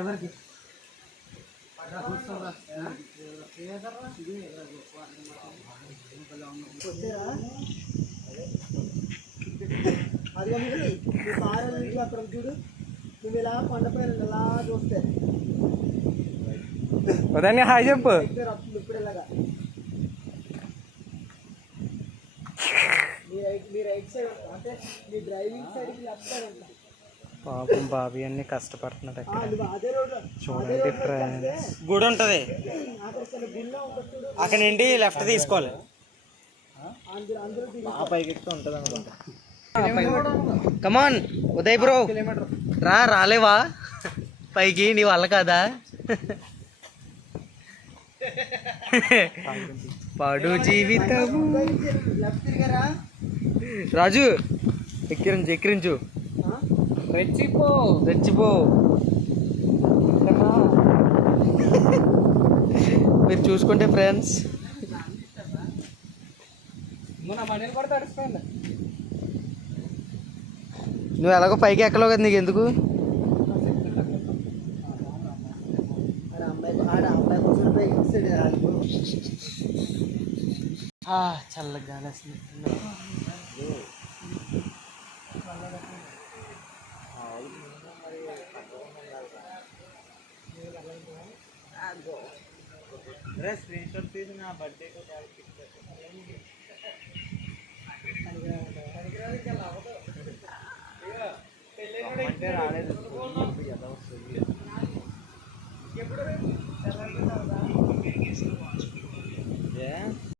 ఎవరికి అది అక్కడ చూడు నువ్వు ఇలా కొండపైన ఇలా చూస్తే ఉదయాన్నే హాయ్ చెప్పు. ఇప్పుడు ఇలాగా మీ రైట్ సైడ్ అంటే మీ డ్రైవింగ్ సైడ్కి లెఫ్ట్ సైడ్ ఉంటా. పాపం బాబీ అన్ని కష్టపడుతున్నాడు అక్కడ. అదే రోడ్ చూడండి ఫ్రెండ్స్, గుడి ఉంటుంది అక్కడ నుండి లెఫ్ట్ తీసుకోవాలి. పైకి ఎక్కుతూ ఉంటుంది అనుకుంటా. కమాన్ ఉదయ్ బ్రో రాలేవా పైకి, నీ వల్ల కాదా? పాడు జీవితము. రాజు ఎక్కిరించు రెచ్చిపో. మీరు చూసుకుంటే ఫ్రెండ్స్, నువ్వు ఎలాగో పైకి ఎక్కలేవు కదా, నీకు ఎందుకు? చల్లగా స్క్రీన్ షాట్ తీసి నా బర్త్డే రాలేదు.